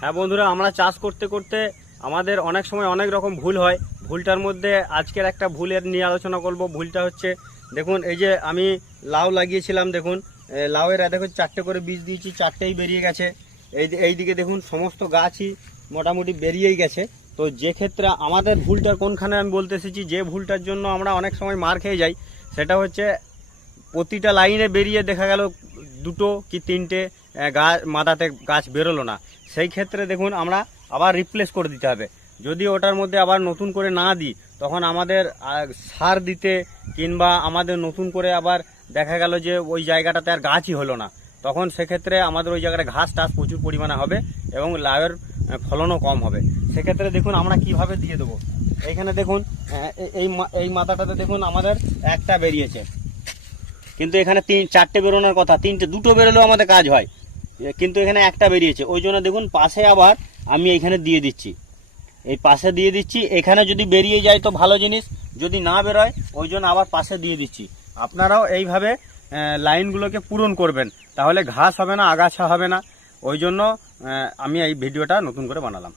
হ্যাঁ বন্ধুরা, আমরা চাষ করতে করতে আমাদের অনেক সময় অনেক রকম ভুল হয়। ভুলটার মধ্যে আজকের একটা ভুলের নিয়ে আলোচনা করব। ভুলটা হচ্ছে, দেখুন, এই যে আমি লাউ লাগিয়েছিলাম, দেখুন লাউয়ের দেখুন, চারটে করে বীজ দিয়েছি, চারটেই বেরিয়ে গেছে। এই এই দিকে দেখুন, সমস্ত গাছই মোটামুটি বেরিয়েই গেছে। তো যে ক্ষেত্রে আমাদের ভুলটা কোনখানে আমি বলতে এসেছি, যে ভুলটার জন্য আমরা অনেক সময় মার খেয়ে যাই, সেটা হচ্ছে, প্রতিটা লাইনে বেরিয়ে দেখা গেল দুটো কি তিনটে গাছ মাদাতে গাছ বেরোলো না। সেই ক্ষেত্রে দেখুন আমরা আবার রিপ্লেস করে দিতে হবে। যদি ওটার মধ্যে আবার নতুন করে না দিই, তখন আমাদের সার দিতে কিংবা আমাদের নতুন করে আবার দেখা গেল যে ওই জায়গাটাতে আর গাছই হলো না, তখন সেক্ষেত্রে আমাদের ওই জায়গাটা ঘাস টাস প্রচুর পরিমাণে হবে এবং লাউয়ের ফলনও কম হবে। সেক্ষেত্রে দেখুন আমরা কীভাবে দিয়ে দেবো। এইখানে দেখুন এই এই মাথাটাতে দেখুন আমাদের একটা বেরিয়েছে। কিন্তু এখানে তিন, চারটে বেরোনোর কথা, তিনটে, দুটো বেরোলেও আমাদের কাজ হয়। কিন্তু এখানে একটা বেরিয়েছে। ওই জন্য দেখুন, পাশে আবার আমি এখানে দিয়ে দিচ্ছি। এই পাশে দিয়ে দিচ্ছি। এখানে যদি বেরিয়ে যায় তো ভালো জিনিস, যদি না বেরোয়, ওই জন্য আবার পাশে দিয়ে দিচ্ছি। আপনারাও এইভাবে লাইনগুলোকে পূরণ করবেন। তাহলে ঘাস হবে না, আগাছা হবে না। ওই জন্য আমি এই ভিডিওটা নতুন করে বানালাম।